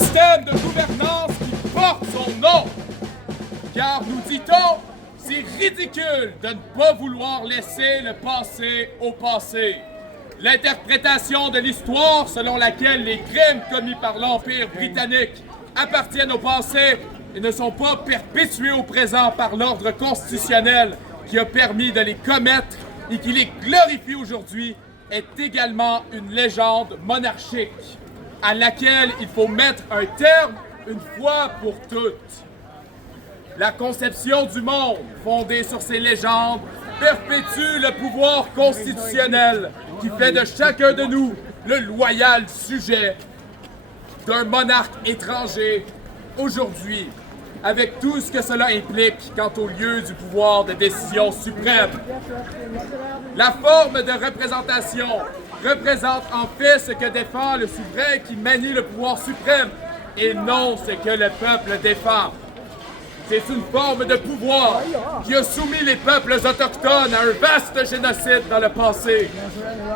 système de gouvernance qui porte son nom. Car nous dit-on, c'est ridicule de ne pas vouloir laisser le passé au passé. L'interprétation de l'histoire selon laquelle les crimes commis par l'Empire britannique appartiennent au passé et ne sont pas perpétués au présent par l'ordre constitutionnel qui a permis de les commettre et qui les glorifie aujourd'hui est également une légende monarchique à laquelle il faut mettre un terme une fois pour toutes. La conception du monde, fondée sur ces légendes, perpétue le pouvoir constitutionnel qui fait de chacun de nous le loyal sujet d'un monarque étranger aujourd'hui, avec tout ce que cela implique quant au lieu du pouvoir de décision suprême. La forme de représentation représente en fait ce que défend le souverain qui manie le pouvoir suprême et non ce que le peuple défend. C'est une forme de pouvoir qui a soumis les peuples autochtones à un vaste génocide dans le passé,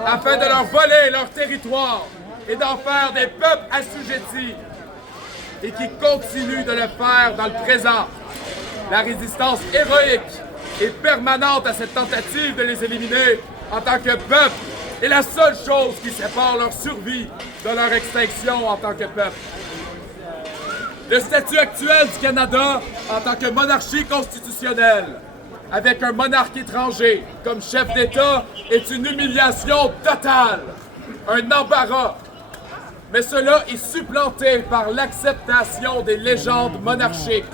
afin de leur voler leur territoire et d'en faire des peuples assujettis, et qui continue de le faire dans le présent. La résistance héroïque et permanente à cette tentative de les éliminer en tant que peuple est la seule chose qui sépare leur survie de leur extinction en tant que peuple. Le statut actuel du Canada en tant que monarchie constitutionnelle, avec un monarque étranger comme chef d'État, est une humiliation totale, un embarras. Mais cela est supplanté par l'acceptation des légendes monarchiques.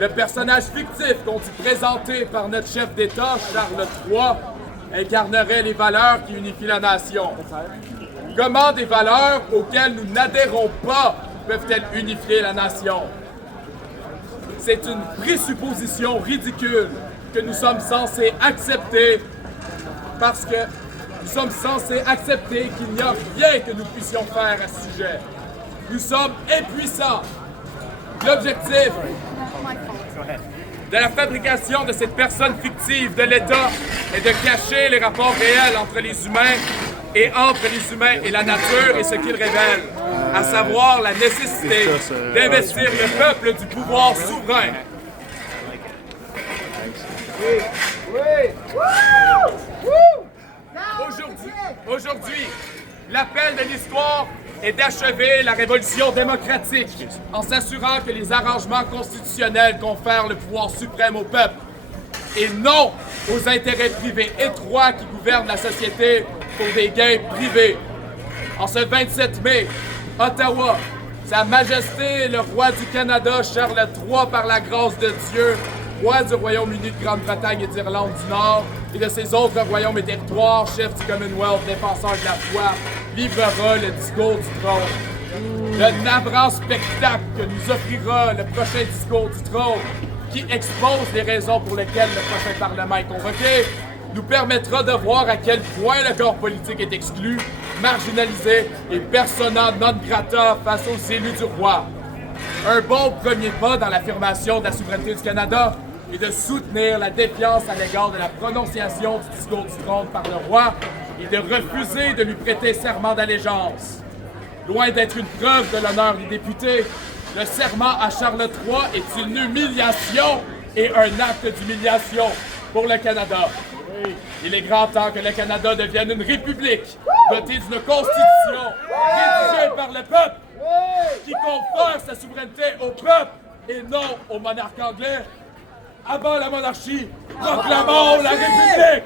Le personnage fictif qu'on dit présenté par notre chef d'État, Charles III, incarnerait les valeurs qui unifient la nation. Comment des valeurs auxquelles nous n'adhérons pas peuvent-elles unifier la nation? C'est une présupposition ridicule que nous sommes censés accepter parce que nous sommes censés accepter qu'il n'y a rien que nous puissions faire à ce sujet. Nous sommes impuissants. L'objectif de la fabrication de cette personne fictive de l'État est de cacher les rapports réels entre les humains et entre les humains et la nature et ce qu'ils révèlent, à savoir la nécessité d'investir le peuple du pouvoir souverain. Aujourd'hui, l'appel de l'histoire est d'achever la révolution démocratique en s'assurant que les arrangements constitutionnels confèrent le pouvoir suprême au peuple et non aux intérêts privés étroits qui gouvernent la société pour des gains privés. En ce 27 mai, Ottawa, Sa Majesté le roi du Canada, Charles III, par la grâce de Dieu, roi du Royaume-Uni de Grande-Bretagne et d'Irlande du Nord, et de ses autres royaumes et territoires, chef du Commonwealth, défenseur de la foi, livrera le discours du trône. Le navrant spectacle que nous offrira le prochain discours du trône, qui expose les raisons pour lesquelles le prochain Parlement est convoqué, nous permettra de voir à quel point le corps politique est exclu, marginalisé et persona non grata face aux élus du roi. Un bon premier pas dans l'affirmation de la souveraineté du Canada est de soutenir la défiance à l'égard de la prononciation du discours du trône par le roi et de refuser de lui prêter serment d'allégeance. Loin d'être une preuve de l'honneur des députés, le serment à Charles III est une humiliation et un acte d'humiliation pour le Canada. Il est grand temps que le Canada devienne une république dotée d'une constitution rédigée par le peuple qui confère sa souveraineté au peuple et non au monarque anglais. Avant la monarchie, proclamons la République!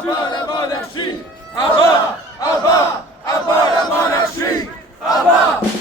Merci. Avant la monarchie! Avant la monarchie! Avant!